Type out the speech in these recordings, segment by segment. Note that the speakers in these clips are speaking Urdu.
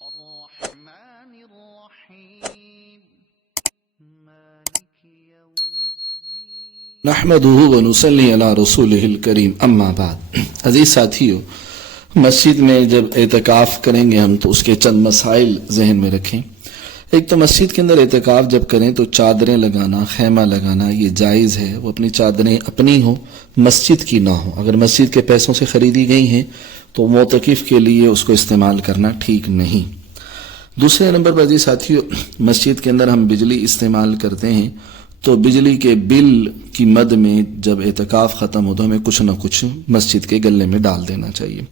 الرحمن الرحيم مالك يوم الدين نحمده ونصلي علی رسولہ الکریم اما بعد. عزیز ساتھیو، مسجد میں جب اعتکاف کریں گے ہم تو اس کے چند مسائل ذہن میں رکھیں. ایک تو مسجد کے اندر اعتکاف جب کریں تو چادریں لگانا، خیمہ لگانا یہ جائز ہے. وہ اپنی چادریں اپنی ہوں، مسجد کی نہ ہوں. اگر مسجد کے پیسوں سے خریدی گئی ہیں تو معتکف کے لیے اس کو استعمال کرنا ٹھیک نہیں. دوسرے نمبر پر عزیز ساتھیو، مسجد کے اندر ہم بجلی استعمال کرتے ہیں تو بجلی کے بل کی مد میں جب اعتکاف ختم ہو تو ہمیں کچھ نہ کچھ مسجد کے گلے میں ڈال دینا چاہیے.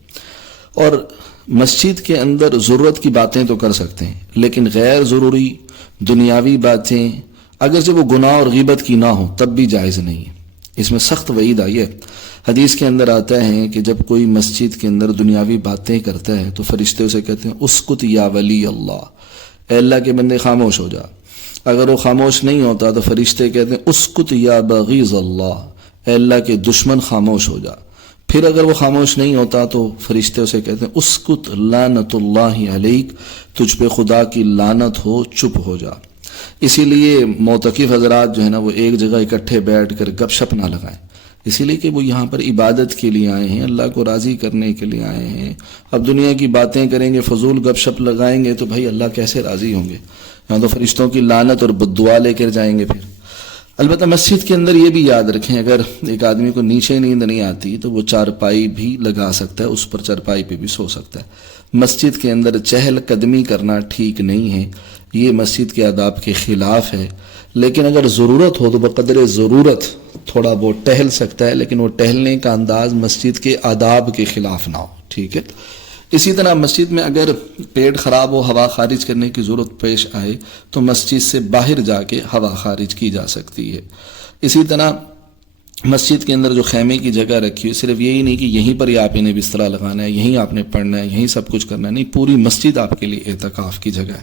اور مسجد کے اندر ضرورت کی باتیں تو کر سکتے ہیں، لیکن غیر ضروری دنیاوی باتیں اگرچہ وہ گناہ اور غیبت کی نہ ہو تب بھی جائز نہیں ہے. اس میں سخت وعید آئی ہے. حدیث کے اندر آتا ہے کہ جب کوئی مسجد کے اندر دنیاوی باتیں کرتا ہے تو فرشتے اسے کہتے ہیں اسکت یا ولی اللہ، اے اللہ کے بندے خاموش ہو جا. اگر وہ خاموش نہیں ہوتا تو فرشتے کہتے ہیں اسکت یا بغیض اللہ، اے اللہ کے دشمن خاموش ہو جا. پھر اگر وہ خاموش نہیں ہوتا تو فرشتے اسے کہتے ہیں اسکت لعنت اللہ علیک، تجھ پہ خدا کی لعنت ہو، چپ ہو جا. اسی لیے معتکف حضرات جو ہے نا وہ ایک جگہ اکٹھے بیٹھ کر گپ شپ نہ لگائیں، اسی لیے کہ وہ یہاں پر عبادت کے لیے آئے ہیں، اللہ کو راضی کرنے کے لیے آئے ہیں. اب دنیا کی باتیں کریں گے، فضول گپ شپ لگائیں گے تو بھائی اللہ کیسے راضی ہوں گے؟ یہاں تو فرشتوں کی لعنت اور بددعا لے کر جائیں گے. پھر البتہ مسجد کے اندر یہ بھی یاد رکھیں، اگر ایک آدمی کو نیچے نیند نہیں آتی تو وہ چارپائی بھی لگا سکتا ہے، اس پر چارپائی پہ بھی سو سکتا ہے. مسجد کے اندر چہل قدمی کرنا ٹھیک نہیں ہے، یہ مسجد کے آداب کے خلاف ہے. لیکن اگر ضرورت ہو تو بقدر ضرورت تھوڑا وہ ٹہل سکتا ہے، لیکن وہ ٹہلنے کا انداز مسجد کے آداب کے خلاف نہ ہو. ٹھیک ہے. اسی طرح مسجد میں اگر پیٹ خراب ہو، ہوا خارج کرنے کی ضرورت پیش آئے تو مسجد سے باہر جا کے ہوا خارج کی جا سکتی ہے. اسی طرح مسجد کے اندر جو خیمے کی جگہ رکھی ہے، صرف یہی نہیں کہ یہیں پر ہی آپ نے بستر لگانا ہے، یہیں آپ نے پڑھنا ہے، یہیں سب کچھ کرنا ہے، نہیں، پوری مسجد آپ کے لیے اعتکاف کی جگہ ہے.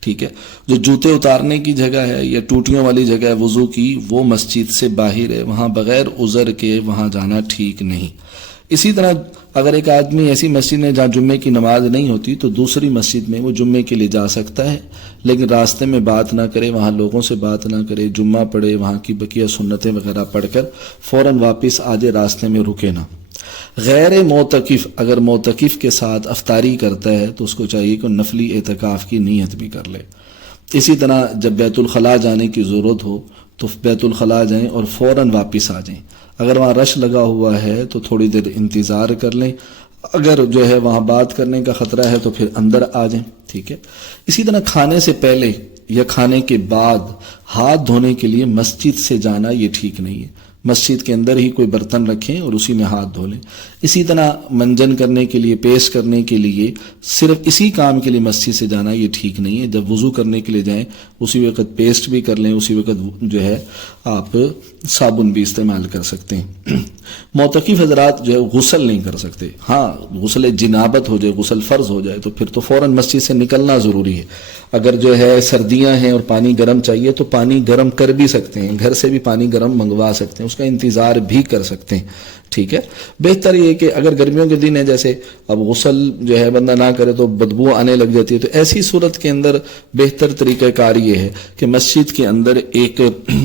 ٹھیک ہے. جو جوتے اتارنے کی جگہ ہے یا ٹوٹیوں والی جگہ ہے وضو کی، وہ مسجد سے باہر ہے، وہاں بغیر عذر کے وہاں جانا ٹھیک نہیں. اسی طرح اگر ایک آدمی ایسی مسجد میں جہاں جمعے کی نماز نہیں ہوتی تو دوسری مسجد میں وہ جمعے کے لیے جا سکتا ہے، لیکن راستے میں بات نہ کرے، وہاں لوگوں سے بات نہ کرے، جمعہ پڑھے، وہاں کی بقیہ سنتیں وغیرہ پڑھ کر فوراً واپس آ جائے، راستے میں رکے نہ. غیر معتکف اگر معتکف کے ساتھ افطاری کرتا ہے تو اس کو چاہیے کہ نفلی اعتکاف کی نیت بھی کر لے. اسی طرح جب بیت الخلاء جانے کی ضرورت ہو تو بیت الخلاء جائیں اور فوراً واپس آ جائیں. اگر وہاں رش لگا ہوا ہے تو تھوڑی دیر انتظار کر لیں، اگر جو ہے وہاں بات کرنے کا خطرہ ہے تو پھر اندر آ جائیں. ٹھیک ہے. اسی طرح کھانے سے پہلے یا کھانے کے بعد ہاتھ دھونے کے لیے مسجد سے جانا یہ ٹھیک نہیں ہے. مسجد کے اندر ہی کوئی برتن رکھیں اور اسی میں ہاتھ دھو لیں. اسی طرح منجن کرنے کے لیے، پیسٹ کرنے کے لیے صرف اسی کام کے لیے مسجد سے جانا یہ ٹھیک نہیں ہے. جب وضو کرنے کے لیے جائیں اسی وقت پیسٹ بھی کر لیں، اسی وقت جو ہے آپ صابن بھی استعمال کر سکتے ہیں. معتکف حضرات جو ہے غسل نہیں کر سکتے. ہاں غسل جنابت ہو جائے، غسل فرض ہو جائے تو پھر تو فوراً مسجد سے نکلنا ضروری ہے. اگر جو ہے سردیاں ہیں اور پانی گرم چاہیے تو پانی گرم کر بھی سکتے ہیں، گھر سے بھی پانی گرم منگوا سکتے ہیں، اس کا انتظار بھی کر سکتے ہیں. ٹھیک ہے. بہتر یہ کہ اگر گرمیوں کے دن ہے جیسے اب غسل جو ہے بندہ نہ کرے تو بدبو آنے لگ جاتی ہے، تو ایسی صورت کے اندر بہتر طریقہ کار یہ ہے کہ مسجد کے اندر ایک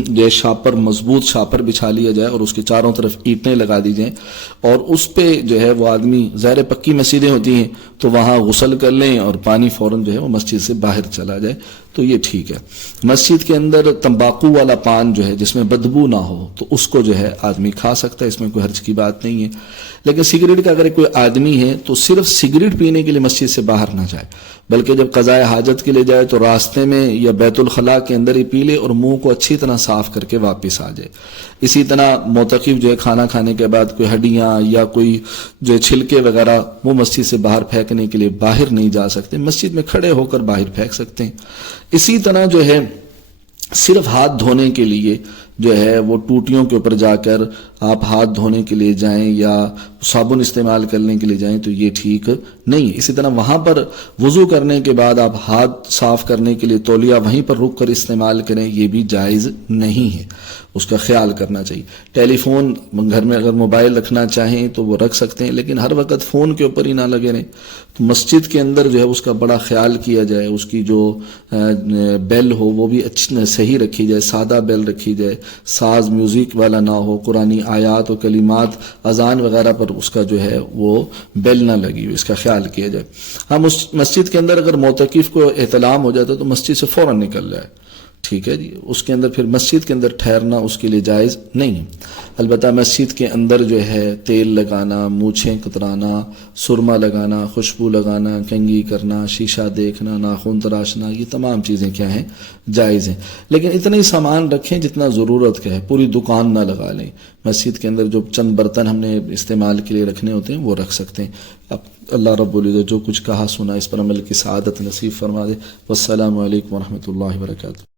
جو شاپر، مضبوط شاپر بچھا لیا جائے اور اس کے چاروں طرف اینٹیں لگا دی جائیں اور اس پہ جو ہے وہ آدمی، ظاہر پکی مسجدیں ہوتی ہیں تو وہاں غسل کر لیں اور پانی فوراً جو ہے وہ مسجد سے باہر چلا جائے تو یہ ٹھیک ہے. مسجد کے اندر تمباکو والا پان جو ہے جس میں بدبو نہ ہو تو اس کو جو ہے آدمی کھا سکتا ہے، اس میں کوئی حرج کی بات نہیں ہے. لیکن سگریٹ کا اگر کوئی آدمی ہے تو صرف سگریٹ پینے کے لیے مسجد سے باہر نہ جائے، بلکہ جب قضاء حاجت کے لیے جائے تو راستے میں یا بیت الخلاء کے اندر ہی پی لے اور منہ کو اچھی طرح صاف کر کے واپس آ جائے. اسی طرح معتکف جو ہے کھانا کھانے کے بعد کوئی ہڈیاں یا کوئی جو چھلکے وغیرہ وہ مسجد سے باہر پھینکنے کے لیے باہر نہیں جا سکتے، مسجد میں کھڑے ہو کر باہر پھینک سکتے ہیں. اسی طرح جو ہے صرف ہاتھ دھونے کے لیے جو ہے وہ ٹوٹیوں کے اوپر جا کر آپ ہاتھ دھونے کے لیے جائیں یا صابن استعمال کرنے کے لیے جائیں تو یہ ٹھیک نہیں ہے. اسی طرح وہاں پر وضو کرنے کے بعد آپ ہاتھ صاف کرنے کے لیے تولیہ وہیں پر رک کر استعمال کریں، یہ بھی جائز نہیں ہے، اس کا خیال کرنا چاہیے. ٹیلی فون گھر میں اگر موبائل رکھنا چاہیں تو وہ رکھ سکتے ہیں، لیکن ہر وقت فون کے اوپر ہی نہ لگے رہیں. تو مسجد کے اندر جو ہے اس کا بڑا خیال کیا جائے، اس کی جو بیل ہو وہ بھی صحیح رکھی جائے، سادہ بیل رکھی جائے، ساز میوزک والا نہ ہو، قرآنی آیات و کلمات اذان وغیرہ پر اس کا جو ہے وہ بیل نہ لگی ہو، اس کا خیال کیا جائے. ہم اس مسجد کے اندر اگر معتکف کو احتلام ہو جاتا ہے تو مسجد سے فوراً نکل جائے، ٹھیک ہے جی. اس کے اندر پھر مسجد کے اندر ٹھہرنا اس کے لیے جائز نہیں ہے. البتہ مسجد کے اندر جو ہے تیل لگانا، مونچھیں کترانا، سرما لگانا، خوشبو لگانا، کنگھی کرنا، شیشہ دیکھنا، ناخن تراشنا، یہ تمام چیزیں کیا ہیں؟ جائز ہیں. لیکن اتنا ہی سامان رکھیں جتنا ضرورت کا ہے، پوری دکان نہ لگا لیں. مسجد کے اندر جو چند برتن ہم نے استعمال کے لیے رکھنے ہوتے ہیں وہ رکھ سکتے ہیں. اب اللہ رب العزت جو کچھ کہا سنا اس پر عمل کی سعادت نصیب فرما دے. والسلام علیکم ورحمۃ اللہ وبرکاتہ.